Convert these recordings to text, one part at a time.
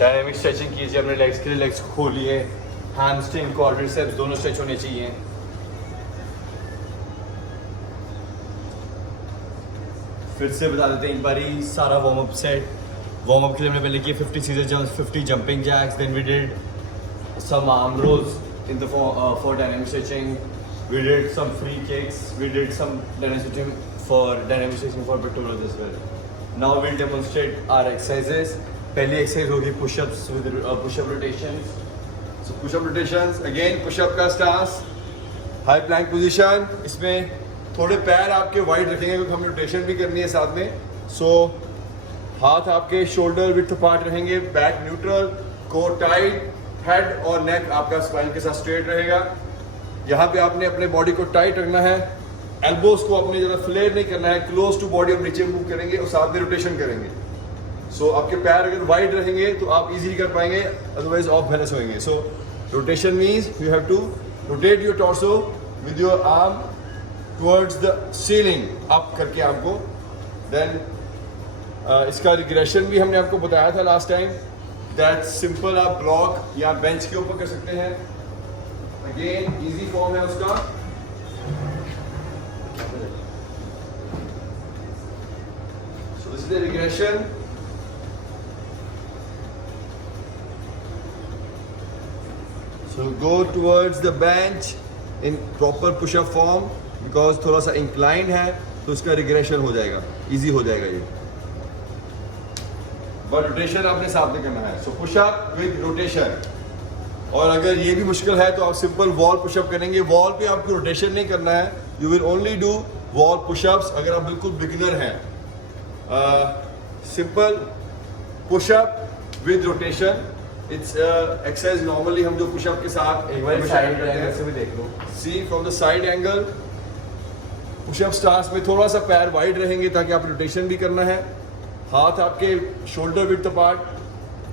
Dynamic stretching कीजिए अपने legs के लिए, लेग्स को खोलिए, हैमस्ट्रिंग क्वाड्रिसेप्स दोनों स्ट्रेच होने चाहिए। फिर से बता देते हैं एक बारी सारा warm up set. Warm up के लिए हमने पहले किए 50 scissor jumps, 50 jumping jacks, then we did some arm rolls in the for dynamic stretching, we did some free kicks, we did some dynamic stretching for pectorals as well. Now we'll demonstrate our exercises. पहली exercise होगी pushups with pushup rotations. So pushup rotations, again pushup का stance, high plank position. इसमें थोड़े पैर आपके wide रखेंगे क्योंकि हमें रोटेशन भी करनी है साथ में। सो हाथ आपके शोल्डर विड्थ अपार्ट रहेंगे, back neutral, core tight, head और नेक आपका स्पाइन के साथ स्ट्रेट रहेगा। यहाँ पे आपने अपने बॉडी को टाइट रखना है, एल्बोज को अपनी ज़्यादा फ्लेयर नहीं करना है, क्लोज टू बॉडी आप नीचे मूव करेंगे और साथ में रोटेशन करेंगे। सो आपके पैर अगर वाइड रहेंगे तो आप इजीली कर पाएंगे, अदरवाइज ऑफ बैलेंस होंगे। So rotation means you have to rotate your torso with your arm towards the ceiling, up करके आपको। देन इसका रिग्रेशन भी हमने आपको बताया था लास्ट टाइम, दैट सिंपल आप ब्लॉक या बेंच के ऊपर कर सकते हैं। अगेन इजी फॉर्म है उसका। So this is the regression. So go towards the bench in proper push-up form because थोड़ा सा inclined है तो इसका regression हो जाएगा, easy हो जाएगा ये। But rotation आपने साथ में करना है। So push-up with rotation. और अगर ये भी मुश्किल है तो आप सिंपल वॉल पुशअप करेंगे। वॉल पे आपको रोटेशन नहीं करना है, you will only do wall pushups अगर आप बिल्कुल बिगिनर हैं। Simple pushup with rotation, it's exercise normally हम जो पुशअप के साथ एक बार साइड एंगल से भी देख लो, see from the side angle. Pushup stance में थोड़ा सा पैर वाइड रहेंगे ताकि आप रोटेशन भी करना है। हाथ आपके शोल्डर विड्थ अपार्ट,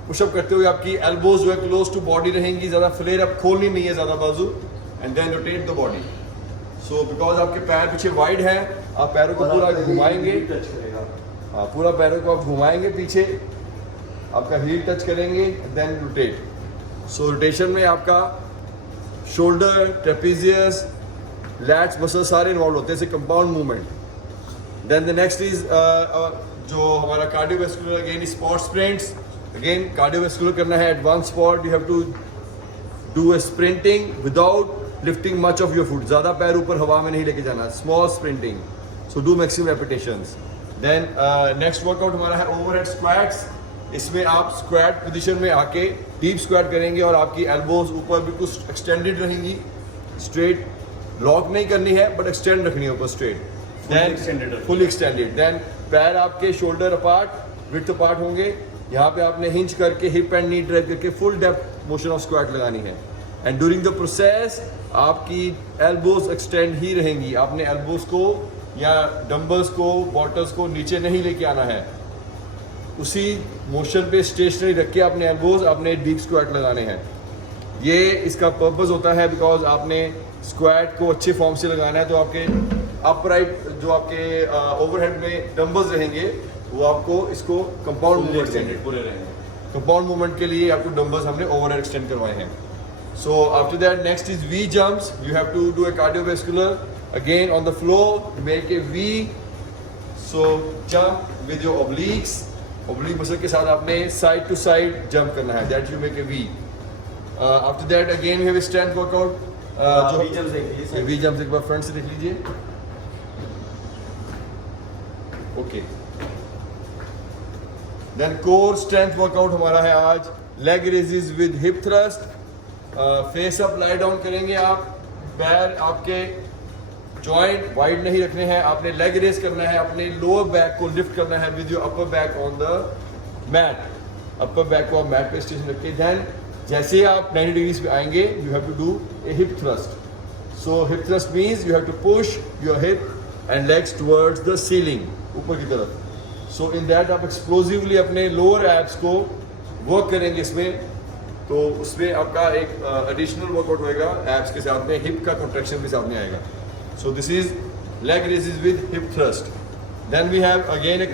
पुशअप करते हुए आपकी एल्बोज जो है क्लोज टू बॉडी रहेंगी, ज़्यादा फ्लेयर अप खोलनी नहीं है ज़्यादा बाजू, and then rotate the body. So because आपके पैर पीछे वाइड है, आप पैरों को पूरा घुमाएंगे, हाँ पूरा पैरों को आप घुमाएंगे पीछे, आपका हील टच करेंगे, देन रोटेट। सो रोटेशन में आपका शोल्डर, ट्रेपीजियस, लैट्स मसल सारे इन्वॉल्व होते हैं, जैसे compound movement. Then the next is जो हमारा cardiovascular, again spot sprints. Again cardiovascular करना है advance spot, you have to do a sprinting without lifting much of your foot, ज़्यादा पैर ऊपर हवा में नहीं लेके जाना, small sprinting. So do maximum repetitions. Then next workout हमारा है ओवरहेड स्क्वैट्स। इसमें आप स्क्वैट पोजीशन में आके डीप स्क्वैट करेंगे और आपकी एल्बोज ऊपर बिल्कुल एक्सटेंडेड रहेंगी, स्ट्रेट लॉक नहीं करनी है बट एक्सटेंड रखनी है ऊपर straight, then full extended. Then पैर आपके शोल्डर अपार्ट, विड्थ अपार्ट होंगे। यहाँ पे आपने हिंज करके हिप एंड नी ड्राइव करके full depth motion of squat लगानी है। एंड ड्यूरिंग द प्रोसेस आपकी एल्बोज एक्सटेंड ही रहेंगी, आपने एल्बोज को या डंबल्स को, बॉटल्स को नीचे नहीं लेके आना है, उसी मोशन पे स्टेशनरी रख के अपने एल्बोज आपने डीप स्क्वाट लगाने हैं। ये इसका पर्पस होता है बिकॉज आपने स्क्वाट को अच्छे फॉर्म से लगाना है, तो आपके अपराइट जो आपके ओवरहेड में डंबल्स रहेंगे वो आपको इसको कंपाउंड मूवमेंट पूरे रहेंगे। कंपाउंड मूवमेंट के लिए आपको डंबल्स हमने ओवरहेड एक्सटेंड करवाए हैं। So after that next is V jumps. You have to do a cardiovascular again on the floor, make a V. So jump with your obliques, oblique muscle के साथ आपने side to side jump करना है, that you make a V. After that again we have a strength workout. जो V jumps एक बार front से देख लीजिए, okay. Then core strength workout हमारा है आज, leg raises with hip thrust. Face up lie down करेंगे आप, पैर आपके जॉइंट वाइड नहीं रखने हैं, आपने लेग रेज करना है, अपने लोअर बैक को लिफ्ट करना है with your upper back on the mat. Upper back को आप मैट पे स्टेशन रखिए। देन जैसे आप 90 डिग्रीज पे आएंगे you have to do a hip thrust. So hip thrust means you have to push your hip and legs towards the ceiling, ऊपर की तरफ। सो इन दैट आप एक्सप्लोसिवली अपने लोअर एब्स को वर्क करेंगे इसमें, तो उसमें आपका एक एडिशनल वर्कआउट होएगा एब्स के साथ में, हिप का कॉन्ट्रैक्शन भी साथ में आएगा। So this is leg raises with hip thrust. Then we have again a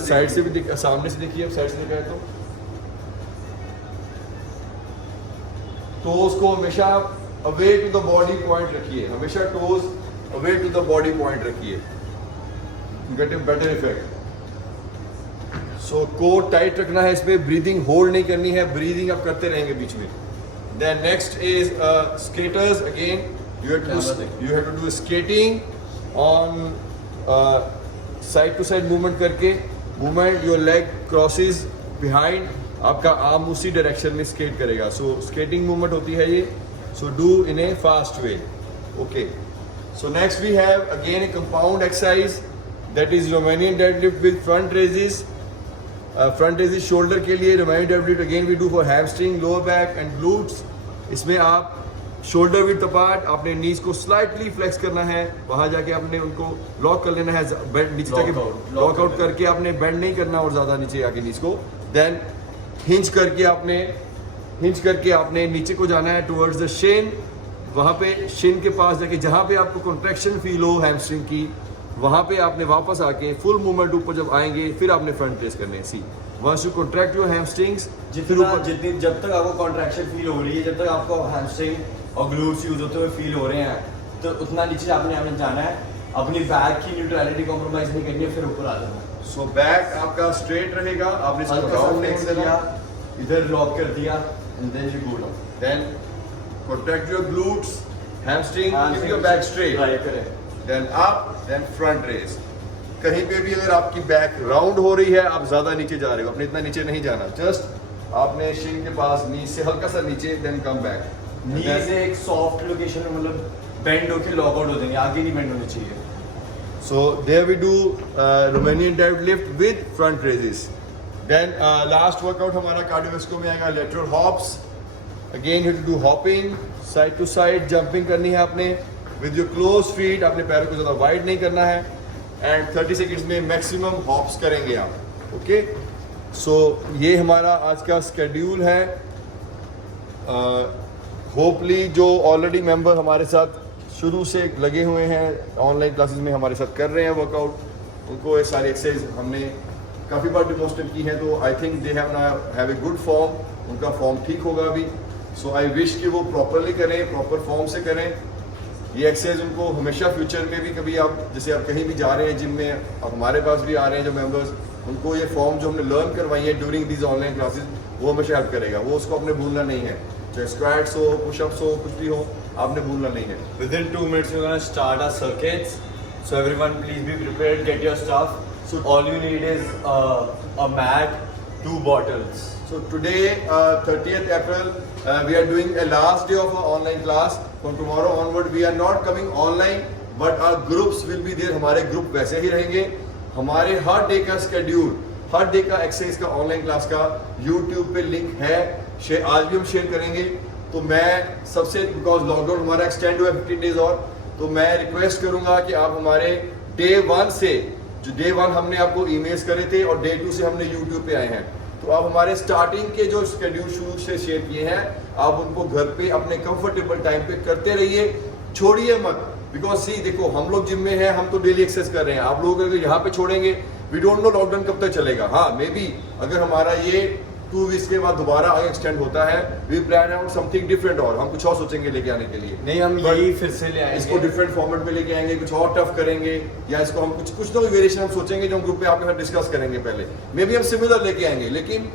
side से भी सामने से देखिए, साइड से दिखाए तो टोज को हमेशा away to the body point रखिए, हमेशा toes away to the body point रखिए, get a better effect. So core tight रखना है, इसमें ब्रीदिंग होल्ड नहीं करनी है, ब्रीदिंग आप करते रहेंगे बीच में। Then next is skaters again, you have to do skating on side to side movement करके, movement your leg crosses behind, आपका आर्म उसी डायरेक्शन में स्केट करेगा। सो स्केटिंग मूवमेंट होती है ये, so do in a fast way. Okay, so next we have again a compound exercise that is Romanian deadlift with front raises. Front raises shoulder के लिए, Romanian deadlift again we do for hamstring, lower back and glutes. इसमें आप shoulder width apart, आपने नीज को slightly flex करना है, वहां जाके आपने उनको लॉक कर लेना है, बेंड नीचे जाके लॉक आउट करके आपने बेंड नहीं करना और ज्यादा नीचे आके नीज को। देन हिंज करके आपने नीचे को जाना है टुवर्ड्स द शिन, वहां पे शिन के पास जाके जहां पे आपको कॉन्ट्रैक्शन फील हो हैमस्ट्रिंग की, वहां पे आपने वापस आके फुल मूवमेंट ऊपर जब आएंगे फिर आपने फ्रंट प्रेस करने हैं। See once you contract your hamstrings, जितनी जब तक आपको कॉन्ट्रैक्शन फील हो रही है, जब तक आपको हैमस्ट्रिंग और ग्लूट्स यूज होते हुए फील हो रहे हैं, तो उतना नीचे आपने जाना है, अपनी बैक की न्यूट्रलिटी कॉम्प्रोमाइज नहीं करनी है, फिर ऊपर आ जाना है। सो बैक आपका स्ट्रेट रहेगा, आपने इसको राउंड नहीं करना, इधर लॉक कर दिया and then you go down, then contract your glutes, hamstring, keep your back straight, right करें, then up, then front raise. कहीं पे भी अगर आपकी बैक राउंड हो रही है, आप ज्यादा नीचे जा रहे हो, अपने इतना नीचे नहीं जाना, जस्ट आपने शिन के पास नी से हल्का सा नीचे, देन कम बैक। नी से एक सॉफ्ट लोकेशन में मतलब बेंड होके लॉक आउट हो जाएंगे, आगे नहीं बेंड होनी चाहिए। So there we do Romanian deadlift with front raises. Then last workout हमारा cardiovascular में आएगा lateral hops. Again you have to do hopping, side to side jumping करनी है आपने with your closed feet, आपने पैरों को ज़्यादा wide नहीं करना है, and 30 seconds में maximum hops करेंगे आप। Okay? So ये हमारा आज का schedule है। होपली जो ऑलरेडी मेंबर हमारे साथ शुरू से लगे हुए हैं, ऑनलाइन क्लासेस में हमारे साथ कर रहे हैं वर्कआउट, उनको ये सारी एक्सरसाइज हमने काफ़ी बार डिमोस्ट्रेट की हैं, तो I think they have a good form, उनका फॉर्म ठीक होगा अभी। सो आई विश कि वो प्रॉपरली करें, प्रॉपर फॉर्म से करें ये एक्सरसाइज। उनको हमेशा फ्यूचर में भी कभी आप जैसे आप कहीं भी जा रहे हैं जिम में, अब हमारे पास भी आ रहे हैं जो मेंबर्स, उनको ये फॉर्म जो हमने लर्न करवाई है ड्यूरिंग दीज ऑनलाइन क्लासेज, वो हमेशा हेल्प करेगा। वो उसको अपने भूलना नहीं है, चाहे स्क्वाट्स हो, पुशअप्स हो, कुछ भी हो, आपने भूलना नहीं है। Within 2 minutes we're gonna start our circuits. So everyone please be prepared, get your stuff. So all you need is a mat, 2 bottles. So today 30th April we are doing a last day of our online class. From tomorrow onward we are not coming online but our groups will be there. हमारे group वैसे ही रहेंगे। हमारे हर day का schedule, हर day का exercise का online class का YouTube पे link है, आज भी हम शेयर करेंगे। तो मैं सबसे, बिकॉज लॉकडाउन हमारा एक्सटेंड हुआ 15 डेज और, तो मैं रिक्वेस्ट करूंगा कि आप हमारे डे 1 से, जो डे 1 हमने आपको ईमेल्स करे थे और डे 2 से हमने यूट्यूब पे आए हैं, तो आप हमारे स्टार्टिंग के जो शेड्यूल शुरू से शेयर किए हैं, आप उनको घर पे अपने कंफर्टेबल टाइम पे करते रहिए, छोड़िए मत। बिकॉज सी देखो, हम लोग जिम में हैं, हम तो डेली एक्सरसाइज कर रहे हैं, आप लोग अगर यहाँ पे छोड़ेंगे, वी डोंट नो लॉकडाउन कब तक चलेगा। हाँ, मे बी अगर हमारा ये 2 वीक्स के बाद दोबारा आगे एक्सटेंड होता है, we plan out something different, और हम कुछ और सोचेंगे लेके आने के लिए। नहीं, हम यही फिर से ले आएंगे, इसको डिफरेंट फॉर्मेट में लेके आएंगे, कुछ और टफ करेंगे, या इसको हम कुछ तो वेरिएशन हम सोचेंगे जो हम ग्रुप पे आपके साथ डिस्कस करेंगे पहले। मे बी हम सिमिलर लेके आएंगे, लेकिन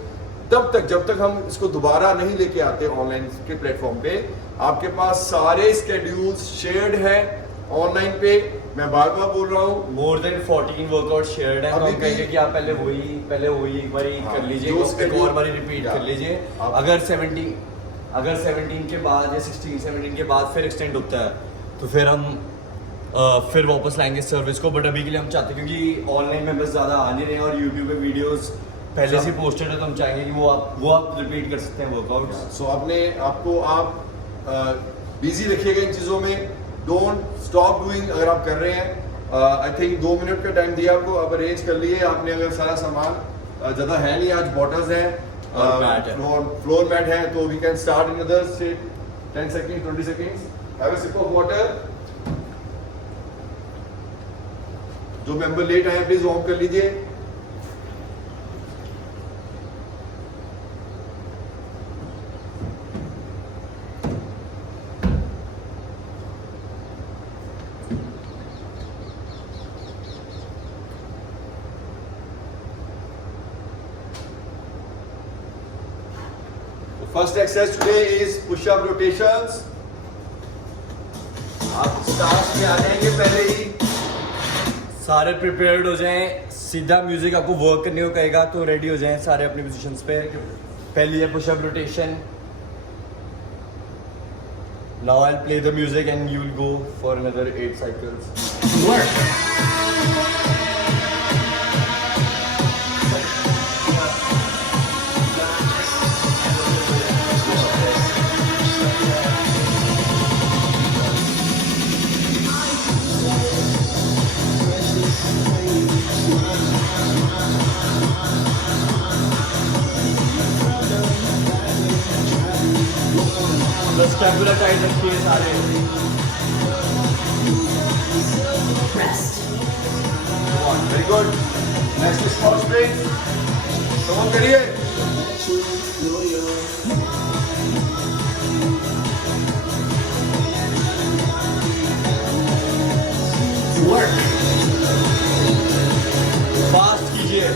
तब तक जब तक हम इसको दोबारा नहीं लेके आते ऑनलाइन के प्लेटफॉर्म पे, आपके पास सारे स्केड्यूल्स शेयर्ड है ऑनलाइन पे। मैं बार बार बोल रहा हूँ, मोर देन 14 वर्कआउट शेयर्ड है। हम कहेंगे कि आप पहले वही एक बार कर लीजिए, एक और बार रिपीट कर लीजिए। अगर 17 के बाद या 16-17 के बाद फिर एक्सटेंड होता है, तो फिर हम फिर वापस लाएंगे सर्विस को। बट अभी के लिए हम चाहते हैं, क्योंकि ऑनलाइन मेंबर्स ज़्यादा आ नहीं रहे हैं और यूट्यूब पे वीडियोस पहले से पोस्टेड है, तो हम चाहेंगे कि वो आप रिपीट कर सकते हैं वर्कआउट। सो आप बिजी रखिएगा इन चीज़ों में, डोंट स्टॉप डूइंग। अगर आप कर रहे हैं, आई थिंक 2 मिनट का टाइम दिया आपको, आप अरेंज कर लिए आपने। अगर सारा सामान ज़्यादा है नहीं, आज बॉटल्स हैं, फ्लोर मैट है, तो we can start in other से 10 second 20 seconds. Have a sip of water. जो मेंबर लेट आए प्लीज वार्म कर लीजिए। First exercise today is push-up rotations. आप स्टार्ट में आ जाएंगे पहले ही. सारे प्रिपेयर्ड हो जाएं, सीधा म्यूजिक आपको वर्क करने को कहेगा तो रेडी हो जाएं सारे अपनी पोजीशंस पे. पहली है pushup rotation. Now I'll play the music and you'll go for another 8 cycles. Work. The scapula tight रखिए सारे. Rest. Come on, very good. Next is cross straight. Come on, करिए. Work. फास्ट कीजिए.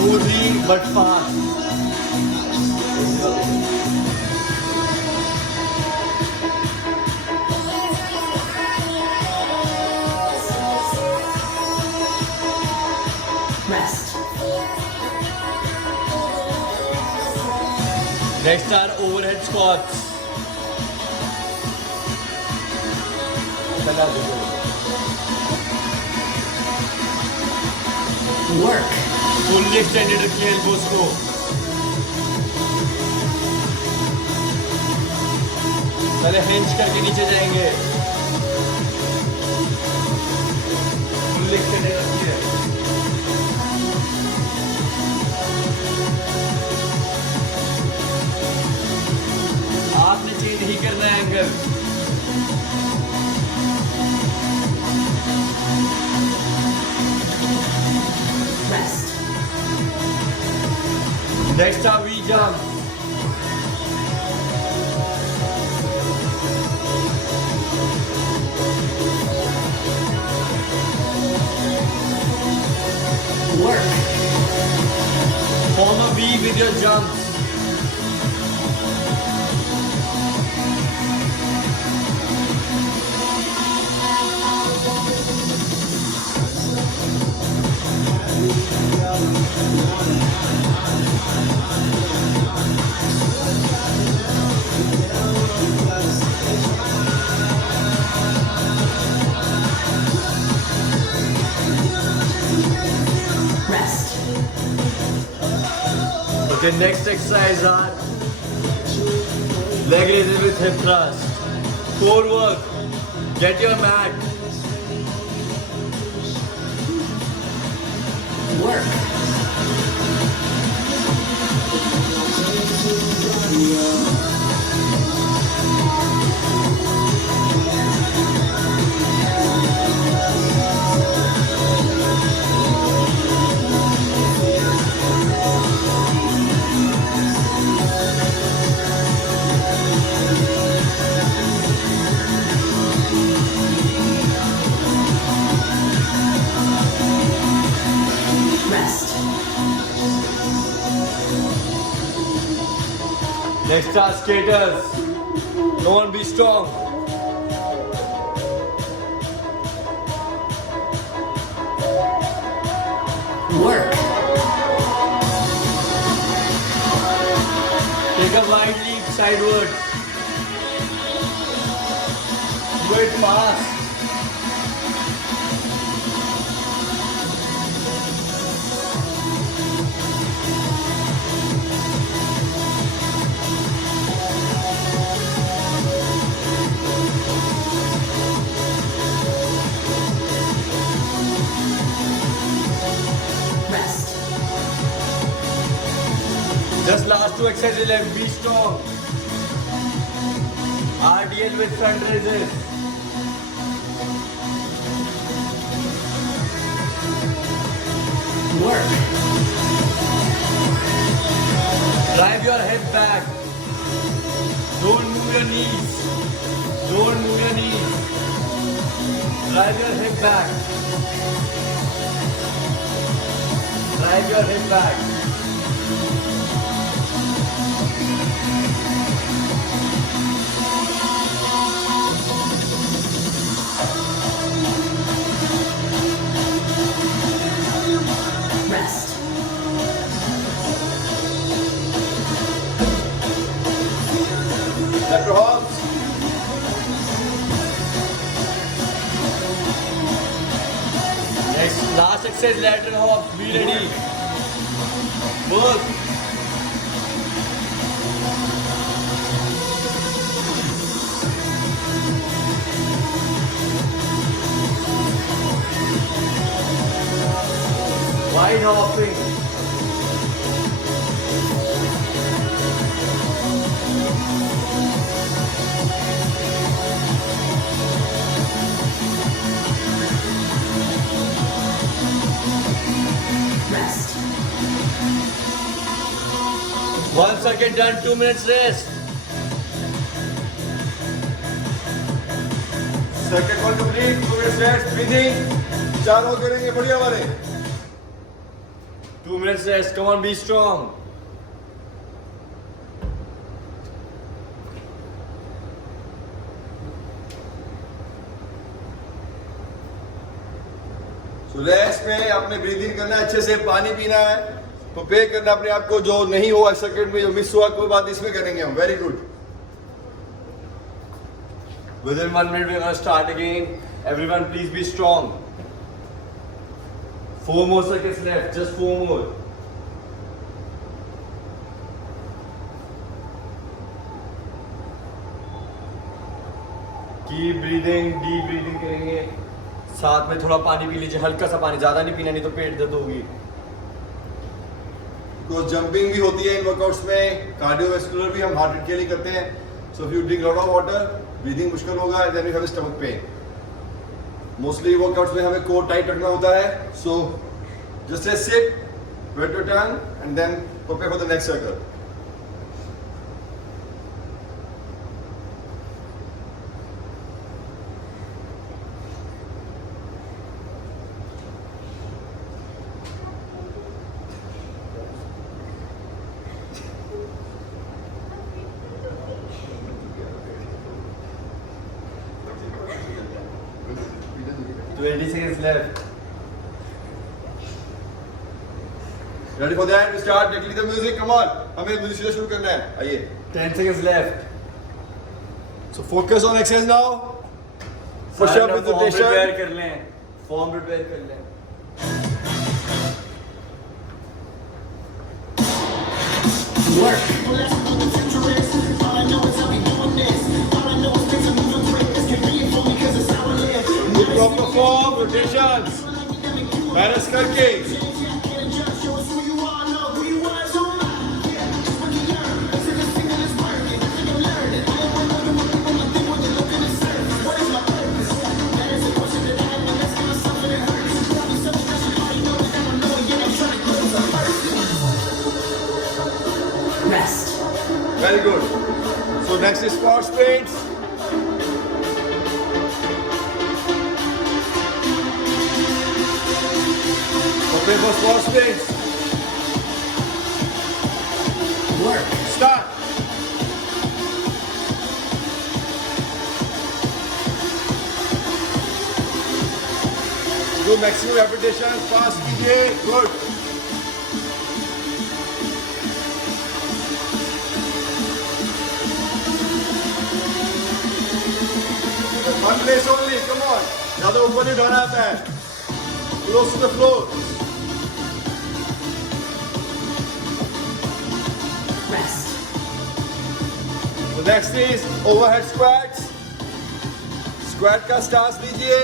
Smoothly but fast. Rest. Next are overhead squats. Work. Fully extended रखिए elbows को. पहले hinge करके नीचे जाएंगे. Fully extended रखिए. आपने चेंज नहीं करना है angle. Rest. Next are V jump. Work. Form a V with your jumps. Rest. Okay, next exercise are leg raises with hip thrust. Core work. Get your mat. Work. Rest. Next are skaters. Go on, be strong. Work. Take a wide leap sideward. Do it fast. Rest. Just last two exercises left. Be strong. RDL with front raises. Work. Drive your head back. Don't move your knees. Drive your hip back. Drive your hip back. Rest. Lateral hops. Next, last exercise, lateral hop. Be ready. Work. Wide hopping. Rest. 1 second done, 2 minutes rest. Second one complete. 2 minutes rest. Breathing. 4 और करेंगे बढ़िया वाले. 2 minutes rest. Come on, be strong. So rest में आपने breathing करना है, अच्छे से पानी पीना है, प्रिपेयर करना अपने आप को. जो नहीं हुआ सेकंड में, जो मिस हुआ, कोई बात इसमें करेंगे हम. Very good. Within 1 minute, we're gonna start again. Everyone, please be strong. 4 more seconds left. Just 4 more. Keep breathing. Deep breathing करेंगे. साथ में थोड़ा पानी पी लीजिए, हल्का सा पानी, ज्यादा नहीं पीना, नहीं तो पेट दर्द होगी. तो जंपिंग भी होती है इन वर्कआउट्स में, कार्डियोवैस्कुलर भी हम हार्ट रेट के लिए करते हैं. So if you drink lot of water, breathing मुश्किल होगा, and then you have stomach pain. Mostly workouts में हमें कोर टाइट रखना होता है. So just a sip, wet your tongue, and then prepare for the next circle. तो 20 seconds left. Ready for that? We start. Take the music. Come on. हमें music से शुरू करना है. आइए. 10 seconds left. So focus on exercise now. Push up with form prepare rotation. कर लें. Form prepare कर लें. Work. Good proper form, rotations. Balance करके. Rest. Very good. So next is squat sprints. Prepare for squat sprints. Work. Start. Do maximum repetitions. Fast कीजिए. Good. One place only. Come on. ज़्यादा ऊपर नहीं उठाना आता है. Close to the floor. Rest. The next is overhead squats. Squat का stance लीजिए.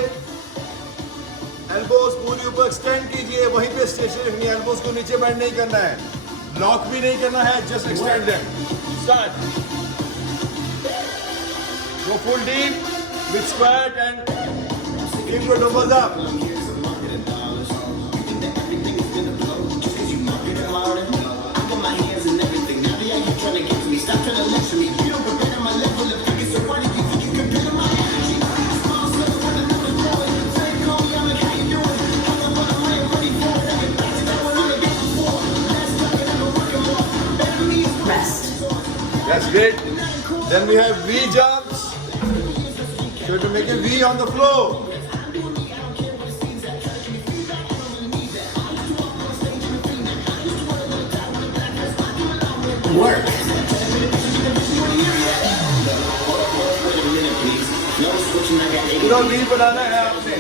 Elbows पूरी ऊपर extend कीजिए. वहीं पे स्टेशन रखनी है. Elbows को नीचे bend नहीं करना है. Lock भी नहीं करना है. Just extend them. Start. Go full deep with squat and keep your dumbbells up. Great. Then we have V jumps. So you have to make a V on the floor. Work. पूरा V बनाना है आपने.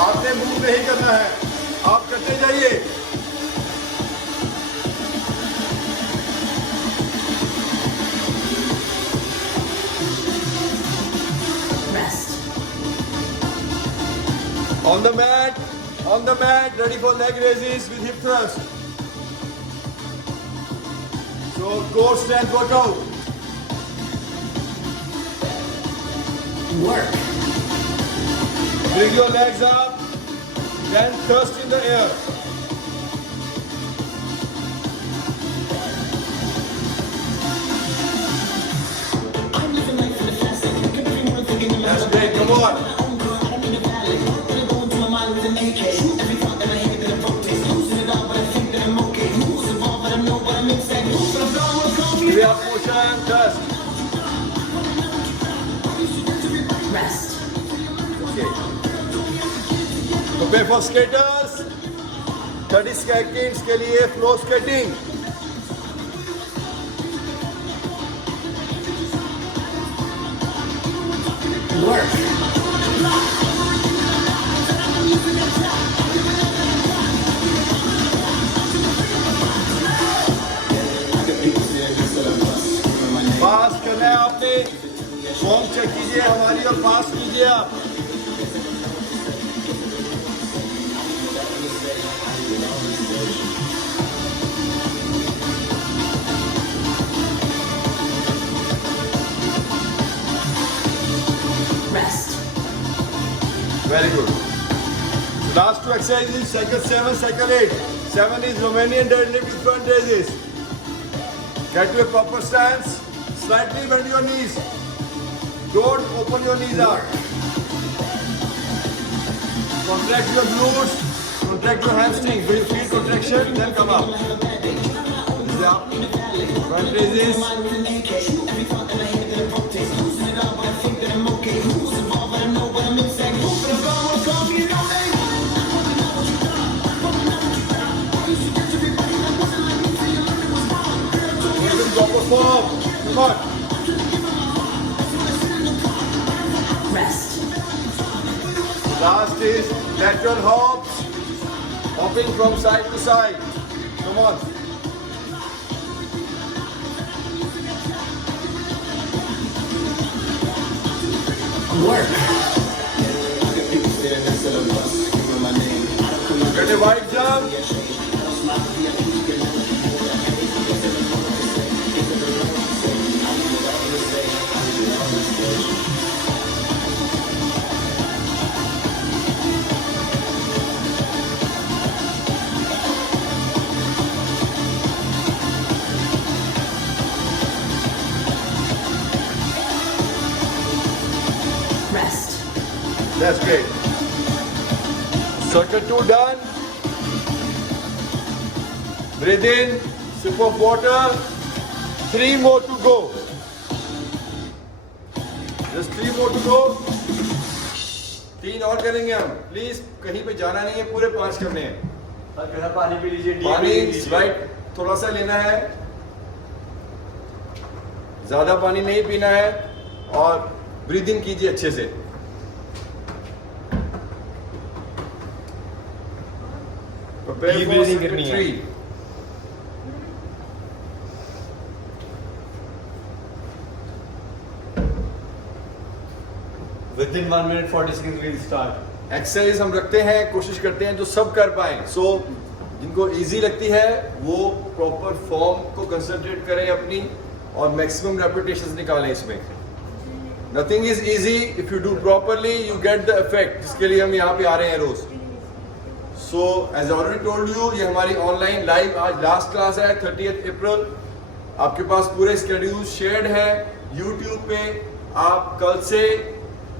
आपने move नहीं करना है, आप करते जाइए. Rest. On the mat, ready for leg raises with hip thrust. So core strength workout. Work. Bring your legs up, then thrust in the air. That's great, come on. Give me a push and thrust. Rest. Okay. Prepare for skaters. 30 seconds के लिए floor skating. Work. Fast करना है आपने. Form check कीजिए हमारी और fast कीजिए आप. Rest. Very good. Last two exercises, cycle 7, cycle 8. 7 is Romanian deadlift with front raises. Get to a proper stance. Slightly bend your knees. Don't open your knees out. Contract your glutes. Contract your hamstrings. When you feel contraction, then come up. Yeah. Front raises. Proper form. Come on. Rest. Last is lateral hops. Hopping from side to side. Come on. Work. Get a wide jump. Rest. That's great. Circle 2 done. Breathe in, sip of water. 3 more to go. Just 3 more to go. 3 और करेंगे हम. Please कहीं पे जाना नहीं है, पूरे 5 करने हैं. पानी पी लीजिए. पानी राइट थोड़ा सा लेना है, ज्यादा पानी नहीं पीना है और ब्रीद इन कीजिए अच्छे से. Prepare Deep for breathing circuit करनी है. 3. Within 1 minute 40 seconds we'll start. Exercise हम रखते हैं, कोशिश करते हैं जो सब कर पाए. सो जिनको इजी लगती है वो प्रॉपर फॉर्म को कंसंट्रेट करें अपनी और मैक्सिमम रेपिटेशंस निकालें इसमें. Nothing is easy. If you do properly you get the effect, जिसके लिए हम यहाँ पे आ रहे हैं रोज. So as already told you, ये हमारी ऑनलाइन लाइव आज लास्ट क्लास है 30 अप्रैल. आपके पास पूरे स्केड्यूल शेयर्ड है यूट्यूब पे. आप कल से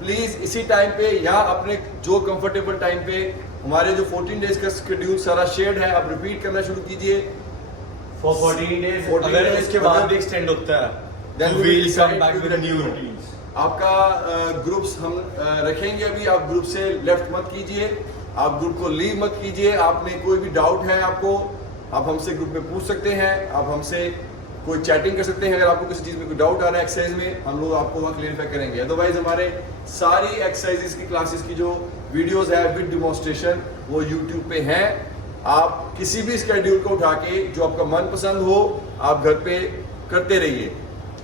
प्लीज इसी टाइम पे या अपने जो कंफर्टेबल टाइम पे हमारे जो 14 डेज का शेड्यूल सारा शेयर्ड है, आप रिपीट करना शुरू कीजिए For 14 days, 14 अगर days, इसके बाद अगर- भी extend होता है, Then तो we will we'll come decide back with with the new new routines. आपका ग्रुप्स हम रखेंगे अभी, आप ग्रुप से लेफ्ट मत कीजिए, आप ग्रुप को लीव मत कीजिए। आपने कोई भी डाउट है आपको, आप हमसे ग्रुप में पूछ सकते हैं, आप हमसे कोई चैटिंग कर सकते हैं। अगर आपको किसी चीज़ में कोई डाउट आ रहा है एक्सरसाइज में, हम लोग आपको वहाँ क्लियरफाई करेंगे। अदरवाइज हमारे सारी एक्सरसाइजेस की क्लासेस की जो वीडियोस है विद डिमॉन्स्ट्रेशन वो यूट्यूब पे हैं। आप किसी भी स्केड्यूल को उठा के जो आपका मनपसंद हो आप घर पे करते रहिए,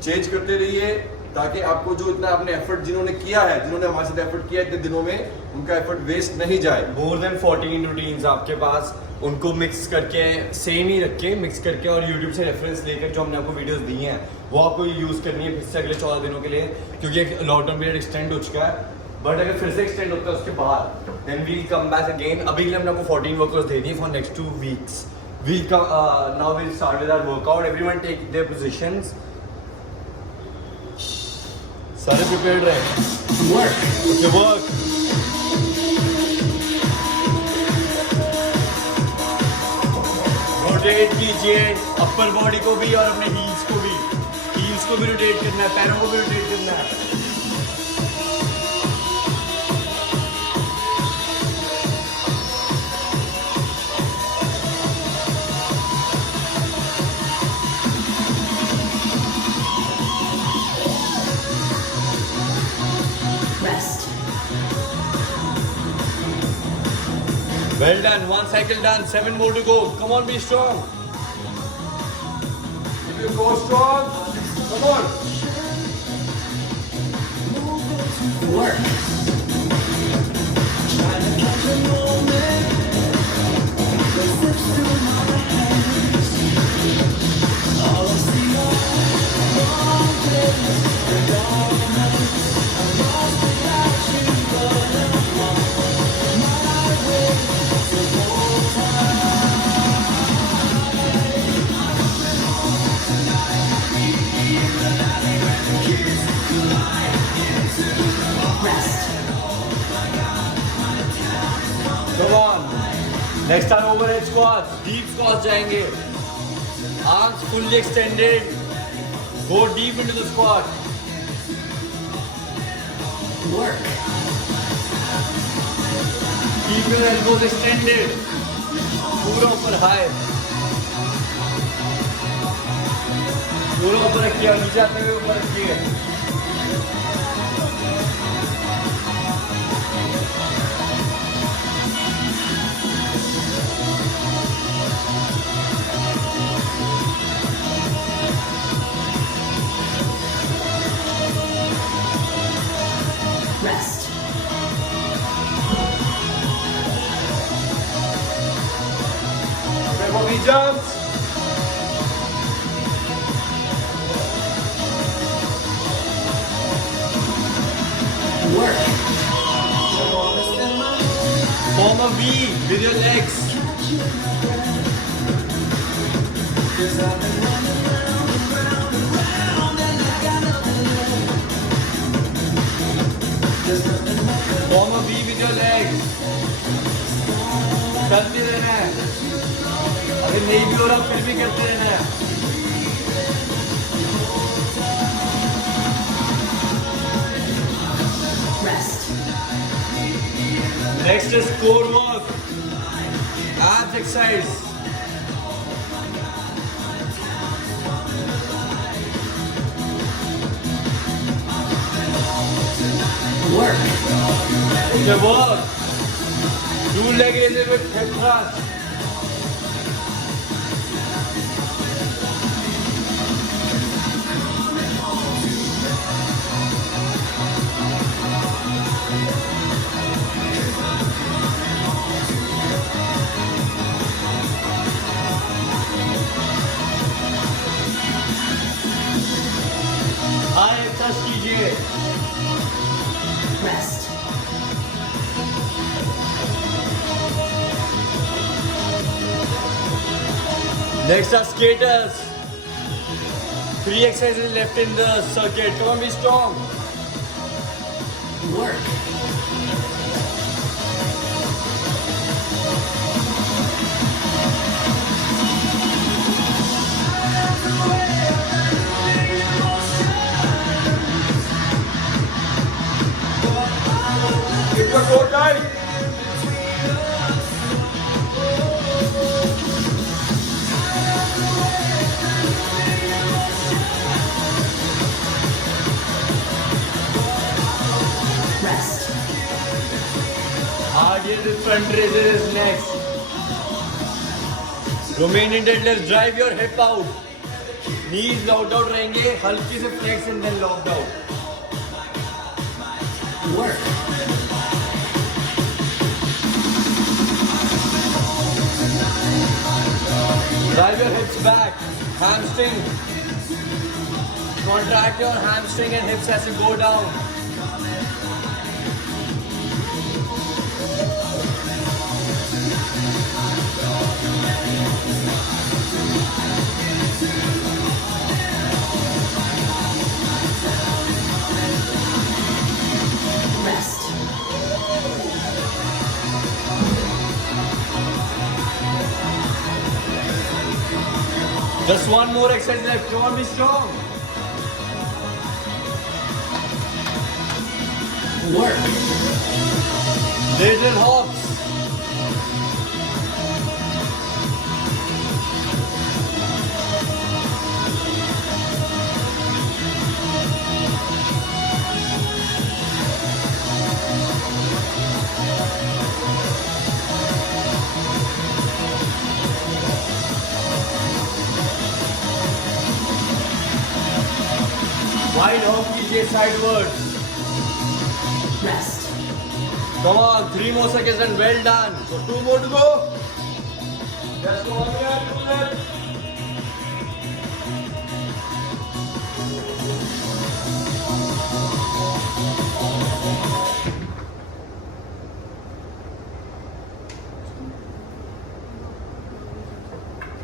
चेंज करते रहिए, ताकि आपको जो इतना आपने एफर्ट जिन्होंने किया है, जिन्होंने हमारे साथ एफर्ट किया है इतने दिनों में, उनका एफर्ट वेस्ट नहीं जाए। More than 14 routines आपके पास, उनको मिक्स करके सेम ही रख के मिक्स करके और YouTube से रेफरेंस लेकर जो हमने आपको वीडियोस दी हैं वो आपको यूज़ करनी है फिर से अगले 14 दिनों के लिए, क्योंकि एक लॉकडाउन पीरियड एक्सटेंड हो चुका है। बट अगर फिर से एक्सटेंड होता है उसके बाद then we'll come back again. अभी के लिए हमने आपको 14 वर्कआउट्स दे दिए for next 2 weeks. We'll come now we'll start with our workout. Everyone take their positions. सारे प्रिपेयर्ड रहे। Work. Okay work. रोटेट कीजिए अपर बॉडी को भी और अपने हील्स को भी। हील्स को भी रोटेट करना है, पैरों को भी रोटेट करना है। Rest. Well done. One cycle done. 7 more to go. Come on, be strong. If you go strong, come on. Work. Rest. Come on. Next time overhead squats. Deep squats जाएंगे. Arms fully extended. Go deep into the squat. Work. Keep your elbows extended. पूरा ऊपर high. पूरा ऊपर रखिए और नीचे आते हुए ऊपर रखिए. Rest. Remember the jumps. Work. Form a V with your legs. Form a V with your legs. चलते रहना है। अगर नहीं भी हो रहा फिर भी करते रहना है। Rest. Next is core work. Abs exercise. Work. Okay, work. 2 leg raises with hip thrust. Hi touch कीजिए. Rest. Next are skaters. 3 exercises left in the circuit. Come on, be strong. Work. Keep your core tight. Rest. RDL's front raiser is next. Romanian deadlift, drive your hip out. Knees locked out रहेंगे, हल्की से flex and then locked out. Work. Drive your hips back, hamstring. Contract your hamstring and hips as you go down. Rest. Just one more exercise left. Come on, be strong. Work. Little hops. Wide hop कीजिए sidewards. Rest. Come on, 3 more seconds and well done. So 2 more to go. Just 1 minute, 2 left.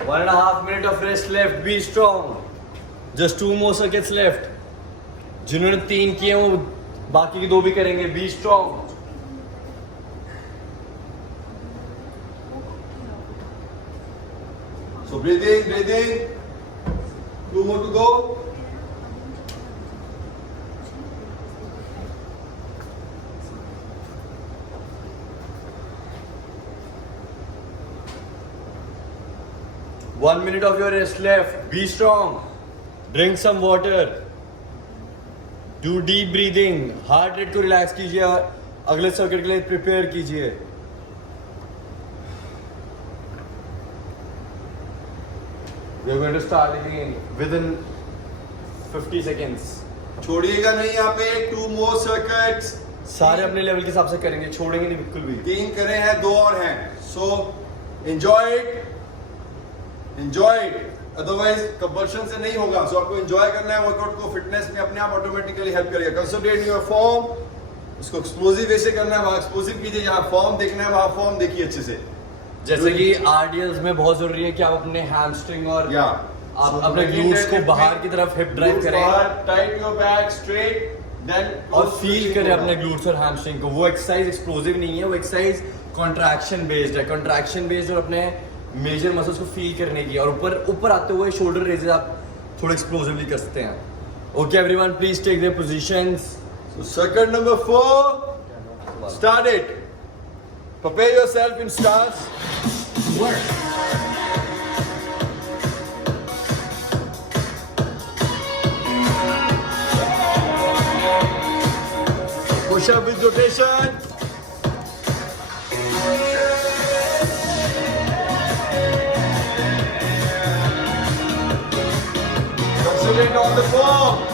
One and a half minute of rest left. Be strong. Just 2 more circuits left. जिन्होंने 3 किए वो बाकी के 2 भी करेंगे. Be strong. So breathe in, breathe in. 2 more to go. One minute of your rest left. Be strong. Drink some water. Do deep breathing. Heart rate को relax कीजिए. अगले सर्किट के लिए prepare कीजिए. We are going to start again within 50 seconds. छोड़िएगा नहीं यहाँ पे. 2 more circuits. सारे अपने लेवल के हिसाब से करेंगे, छोड़ेंगे नहीं बिल्कुल भी. 3 करे हैं, 2 और हैं. So enjoy it. Enjoy it. Otherwise compulsion से नहीं होगा. सो आपको एंजॉय करना है वर्कआउट को. फिटनेस में अपने आप ऑटोमेटिकली हेल्प करेगा. Concentrate your form. इसको एक्सप्लोसिव वे से करना है, वहाँ एक्सप्लोसिव कीजिए. जहाँ फॉर्म देखना है वहाँ फॉर्म देखिए अच्छे से. जैसे कि आरडीएल्स में बहुत जरूरी है कि आप अपने हैमस्ट्रिंग और या आप अपने ग्लूट्स को बाहर की तरफ हिप ड्राइव करें tight your back straight then और फील करें अपने ग्लूट्स और हैमस्ट्रिंग को. वो एक्सरसाइज एक्सप्लोसिव नहीं है, वो एक्सरसाइज कॉन्ट्रैक्शन बेस्ड है. कॉन्ट्रैक्शन बेस्ड और अपने मेजर मसल्स को फील करने की. और ऊपर आते हुए शोल्डर रेजेस आप थोड़े एक्सप्लोसिवली कर सकते हैं. Okay everyone, please take their positions. So circuit number 4. Start it. Prepare yourself in stance. Work. Push up with rotation. Concentrate on the form.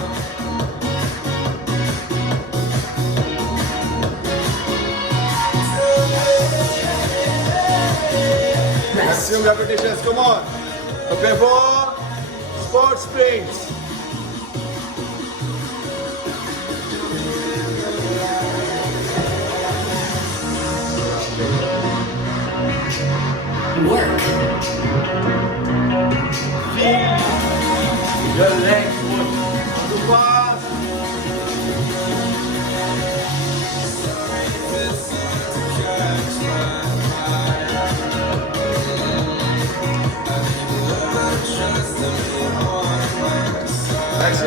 Rest. Maximum repetitions, come on. Prepare for sport sprints. Work. Your legs push. Too fast.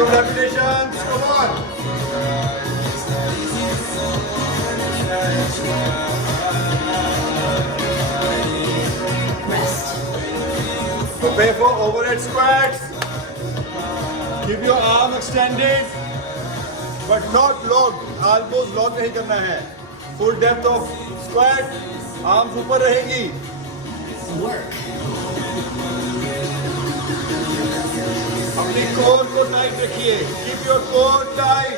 Maximum repetitions. Come on. Rest. Prepare for overhead squats. Keep your arm extended, but not locked. Elbows lock नहीं करना है. Full depth of squat. Arms ऊपर रहेगी. Work. अपनी core को tight रखिए. Keep your core tight.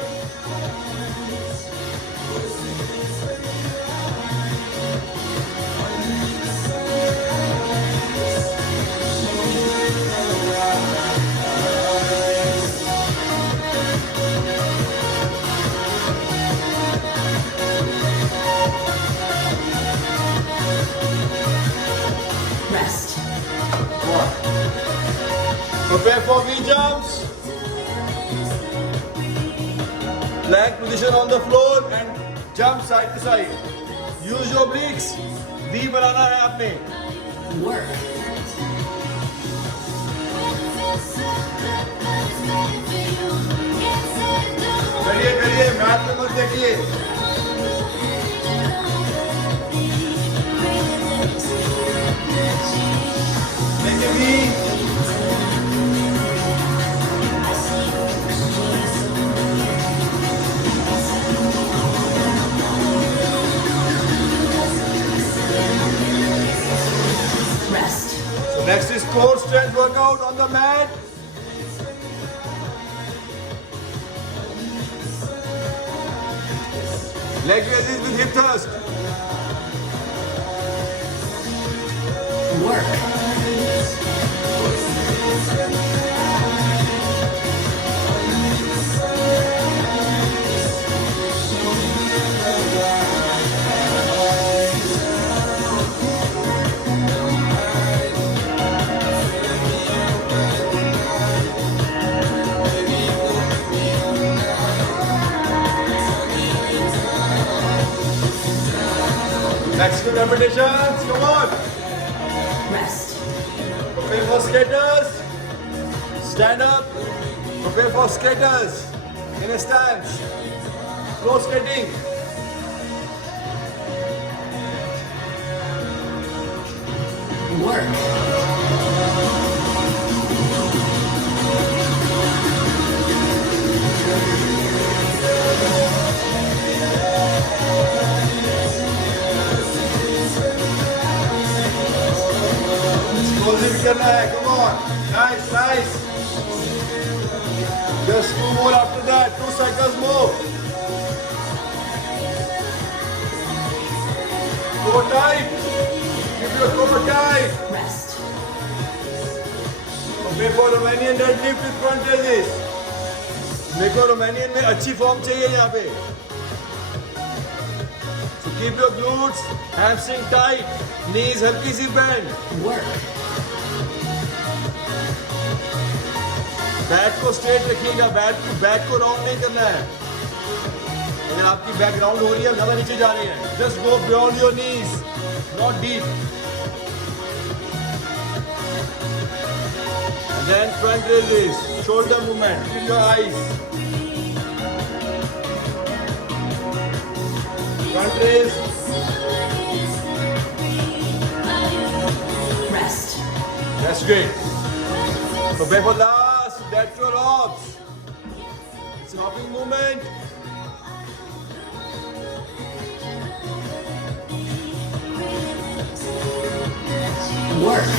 Rest. Prepare for V jumps. Plank position on the floor and jump side to side. Use your obliques. V बनाना है आपने. Work. करिए math में मत देखिए. देखिए V. Rest. So next is core strength workout on the mat. Leg raises with hip thrust. Work. Maximum repetitions. Come on. Rest. Prepare for skaters. Stand up. Prepare for skaters. In a stance. Floor skating. Work. Explosive करना है. Come on. Nice. Just 2 more after that. 2 cycles more. Core tight. Keep your core tight. Rest. Prepare for Romanian deadlift with front raises. मेरे को Romanian में अच्छी form चाहिए यहाँ पे. So keep your glutes, hamstring tight, knees हल्की सी bend. Work. Back को straight रखिएगा. बैक को राउंड नहीं करना है. अगर आपकी बैक राउंड हो रही है, ज्यादा नीचे जा रही है, just go beyond your knees, not deep. Then front raises, shoulder movement, keep your eyes. Front raise, Rest. that's great. Prepare for last, lateral hops. It's a hopping movement. Work.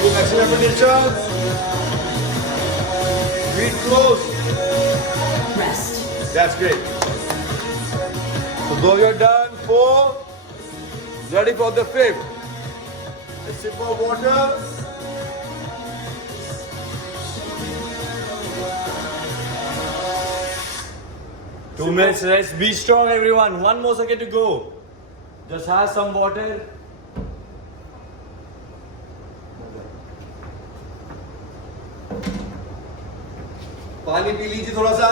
Do maximum repetitions. Feet close. Rest. That's great. So though you're done 4, ready for the 5th. A sip of water. Two minutes rest. Be strong, everyone. One more second to go. Just have some water. पानी P लीजिए थोड़ा सा,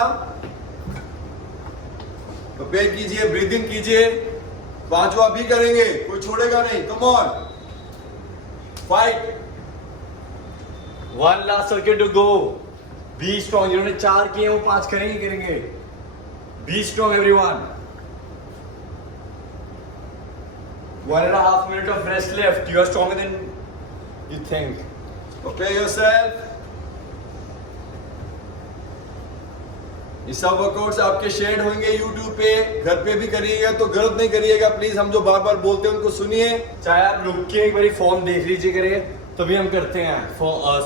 prepare कीजिए, breathing कीजिए। 5 अभी करेंगे, कोई छोड़ेगा नहीं। Come on, fight. 1 last circuit to go. Be strong. जिन्होंने 4 किए वो 5 करेंगे। Be strong everyone. 1.5 minute of rest left. You are stronger than you think. Prepare yourself. ये सब वर्कआउट्स आपके शेयर होंगे YouTube पे, घर पे भी करिएगा, तो गलत नहीं करिएगा प्लीज। हम जो बार बार बोलते हैं उनको सुनिए। चाहे आप रुक के एक बारी फॉर्म देख लीजिए करें, तभी हम करते हैं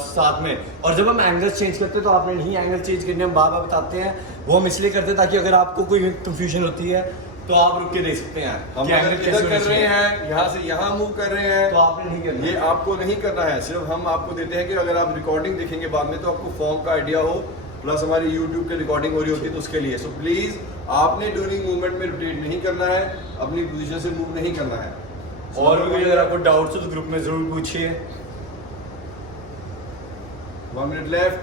साथ में। और जब हम एंगल चेंज करते हैं तो आपने नहीं एंगल चेंज करने, हम बार बार बताते हैं। वो हम इसलिए करते हैं ताकि अगर आपको कोई कंफ्यूजन होती है तो आप रुक के देख सकते हैं। हम कि अगर एंगल इधर कर रहे हैं, यहाँ से यहाँ मूव कर रहे हैं, तो आपने नहीं करना। ये आपको नहीं करना है। सिर्फ हम आपको देते हैं कि अगर आप रिकॉर्डिंग देखेंगे बाद में तो आपको फॉर्म का आइडिया हो, प्लस हमारी YouTube की रिकॉर्डिंग हो रही होती है तो उसके लिए। सो प्लीज आपने ड्यूरिंग मूवमेंट में रोटेट नहीं करना है, अपनी पोजीशन से मूव नहीं करना है। और भी अगर आपको डाउट्स हो तो ग्रुप में जरूर पूछिए। 1 minute left.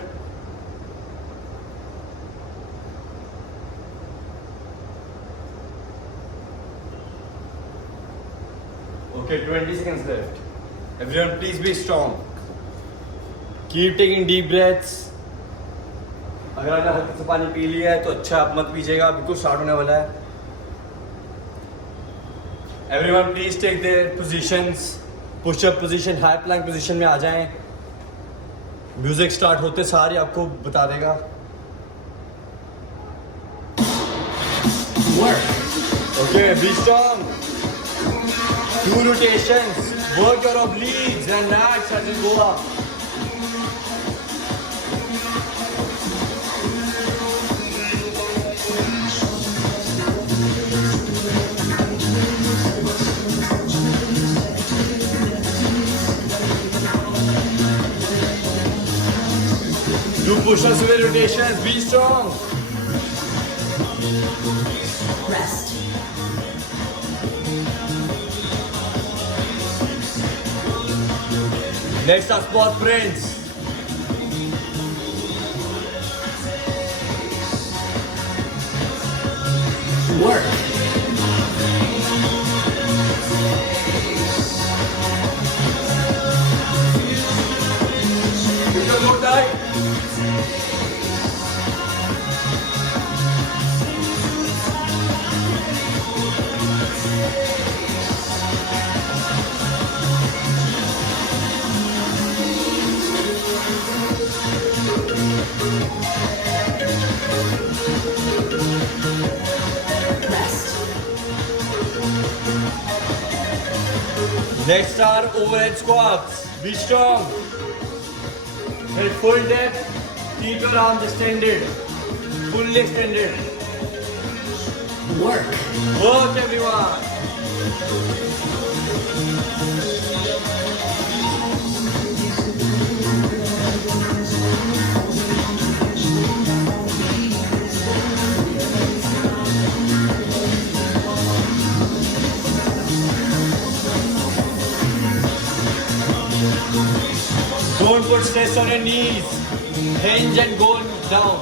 Okay, 20 seconds left. Everyone, please be strong. Keep taking deep breaths. अगर आपने हल्का सा पानी पी लिया है तो अच्छा, आप मत पीजिएगा, बिल्कुल स्टार्ट होने वाला है। Everyone, please take their positions. Pushup position, high plank position में आ जाएं। म्यूजिक स्टार्ट होते सारे आपको बता देगा। Okay, be strong. 2 rotations. Work your obliques and lats as you go up. Do push-ups with rotations. Be strong. Rest. Next are spot prints. Work. Picture low tight. Rest. Next are overhead squats. Be strong. Hit full depth. Keep your arms extended. Fully extended. Work. Work everyone. Don't put stress on your knees. Hinge and go down.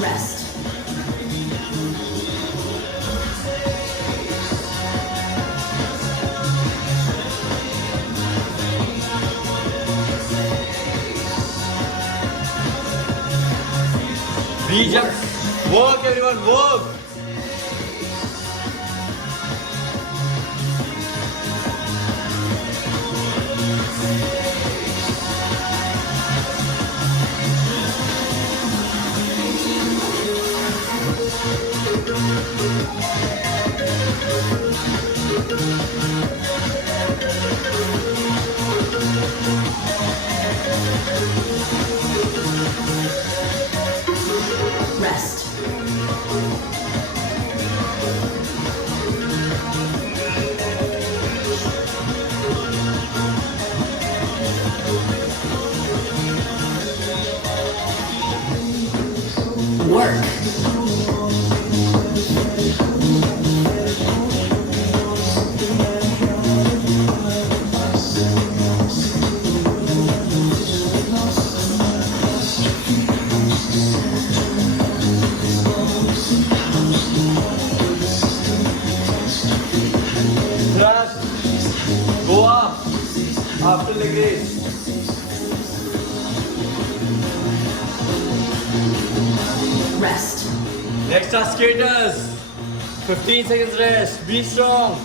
Rest. Reach up. Work everyone, work. Rest. Work. Rest. Next are skaters. 15 seconds rest. Be strong.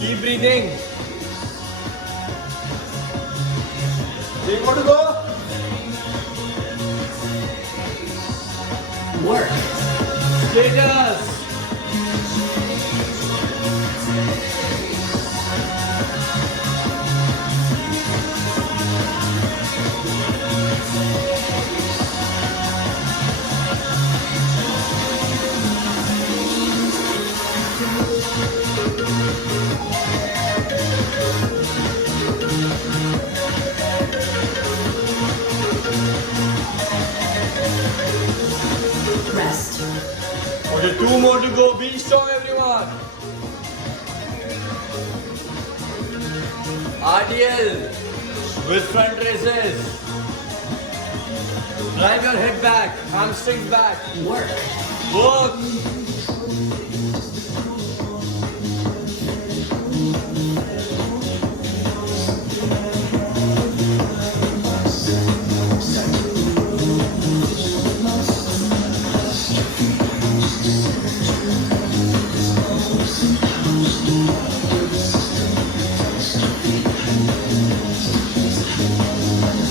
Keep breathing. 3 more to go. Work. Skaters. Rest. Okay, 2 more to go. Be strong, everyone. RDL with front raises. Drive your head back, hamstrings back. Work. Work.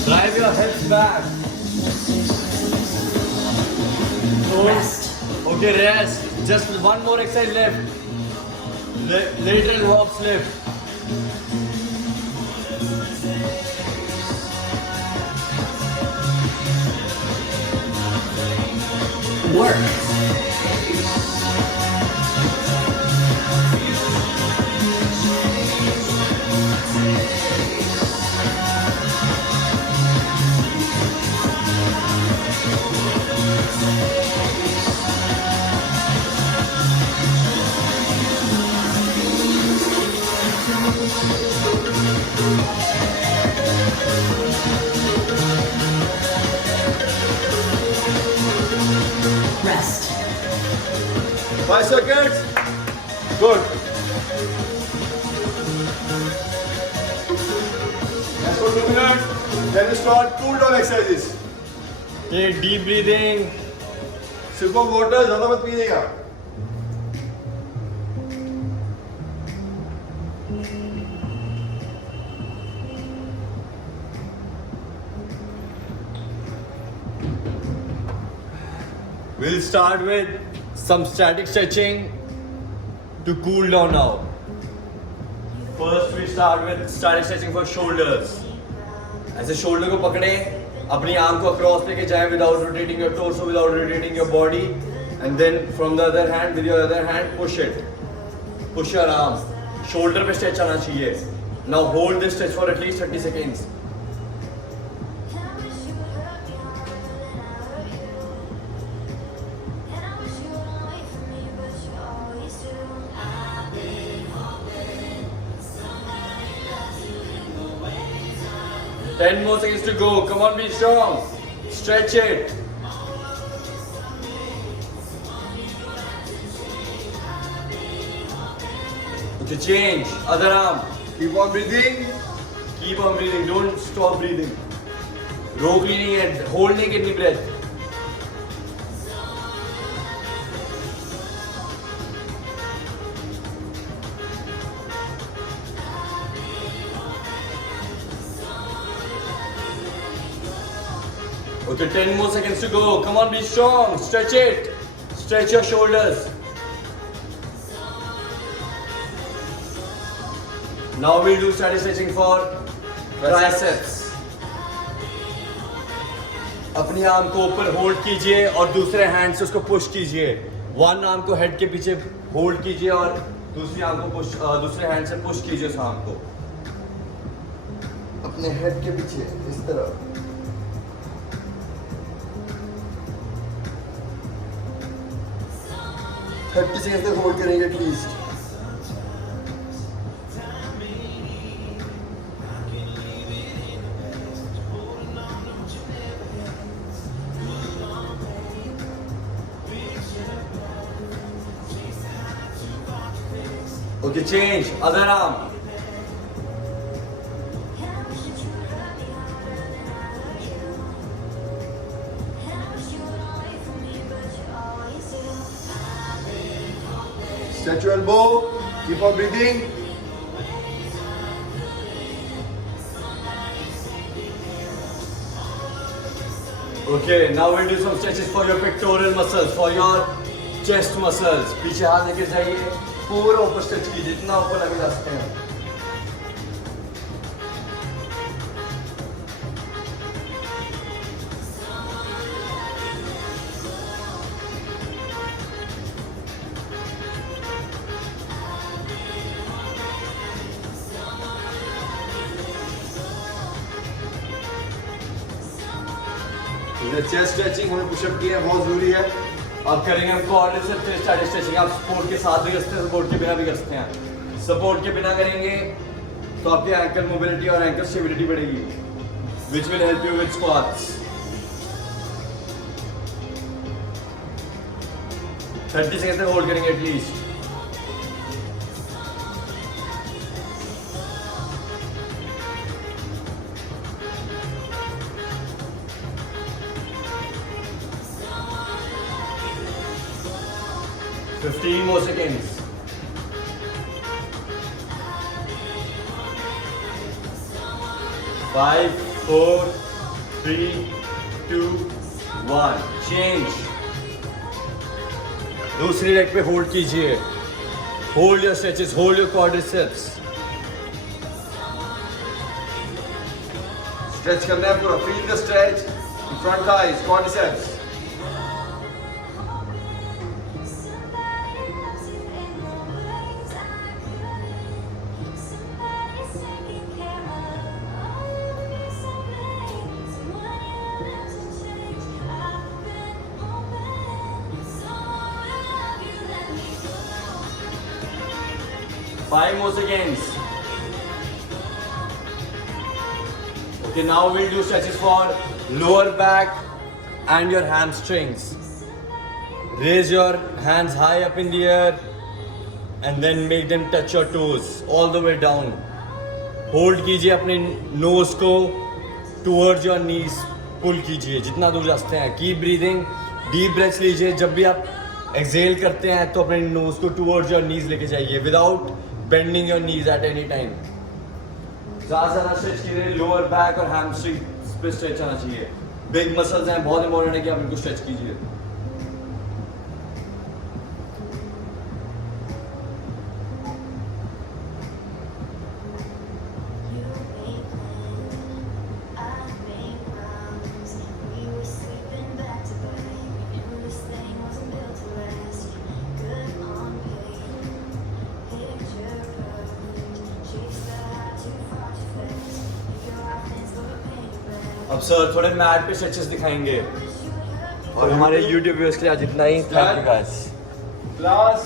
Drive your hips back. Rest. Okay, rest. Just one more exercise left. Lateral hops lift. Work. Rest. 5 seconds. Good. Let's go 2 minutes. Then we start cool down exercises. Take deep breathing. Sip of water, ज़्यादा मत पीजिएगा. We'll start with some static stretching to cool down now. First we start with static stretching for shoulders. ऐसे shoulder को पकड़े, अपनी arm को across लेके जाएं without rotating your torso, without rotating your body, and then from the other hand, with your other hand, push it. Push your arm. Shoulder पे stretch आना चाहिए. Now hold this stretch for at least 30 seconds. Ten more seconds to go. Come on, be strong. Stretch it. Okay, change. Other arm. Keep on breathing. Keep on breathing. Don't stop breathing. रोक ही नहीं है. Hold नहीं करनी breath. Okay, 10 more seconds to go. Come on, be strong. Stretch it. Stretch your shoulders. Now we'll do static stretching for triceps. अपनी arm को ऊपर hold कीजिए और दूसरे हैंड से उसको पुश कीजिए. वन आर्म को हेड के पीछे होल्ड कीजिए और दूसरी आर्म को पुश दूसरे हैंड से पुश कीजिए उस आर्म को अपने हेड के पीछे इस तरह. 30 सेकंड तक होल्ड करेंगे at least. Okay, change. Other arm. Stretch your elbow. Keep on breathing. Okay, now we'll do some stretches for your pectoral muscles, for your chest muscles. पीछे हाथ लेके जाइए, पूरा ऊपर स्ट्रेच कीजिए, जितना ऊपर लगे जा सकते हैं. चेस्ट स्ट्रेचिंग हमने पुशअप किए हैं, बहुत जरूरी है. अब करेंगे हम क्वाड्रिसेप्स स्ट्रेचिंग. आप सपोर्ट के साथ भी कर सकते हैं, सपोर्ट के बिना भी कर सकते हैं. सपोर्ट के बिना करेंगे तो आपकी एंकल मोबिलिटी और एंकल स्टेबिलिटी बढ़ेगी, which will help you with squats. 30 second तक होल्ड करेंगे at least. Fifteen more seconds. 5, 4, 3, 2, 1. Change. दूसरी लेग पे होल्ड कीजिए. Hold your stretches. Hold your quadriceps. Stretch करना है पूरा. Feel the stretch. Front thighs, quadriceps. Five more seconds. Okay, now we'll do stretches for lower back and your hamstrings. Raise your hands high up in the air and then make them touch your toes all the way down. Hold कीजिए अपने nose को towards your knees. Pull कीजिए जितना दूर जा सकते हैं. Keep breathing. Deep breaths लीजिए. जब भी आप exhale करते हैं तो अपने nose को towards your knees लेके जाइए without bending your knees at any time. ज़्यादा स्ट्रेच कीजिए. लोअर बैक और हैमस्ट्रिंग पे स्ट्रेच आना चाहिए. बिग मसल्स हैं, बहुत इंपॉर्टेंट है कि आप इनको स्ट्रेच कीजिए. अब सर थोड़े मैट पे स्ट्रेचेस दिखाएंगे और हमारे YouTube व्यूअर्स के लिए आज इतना ही. Thank you guys. Class.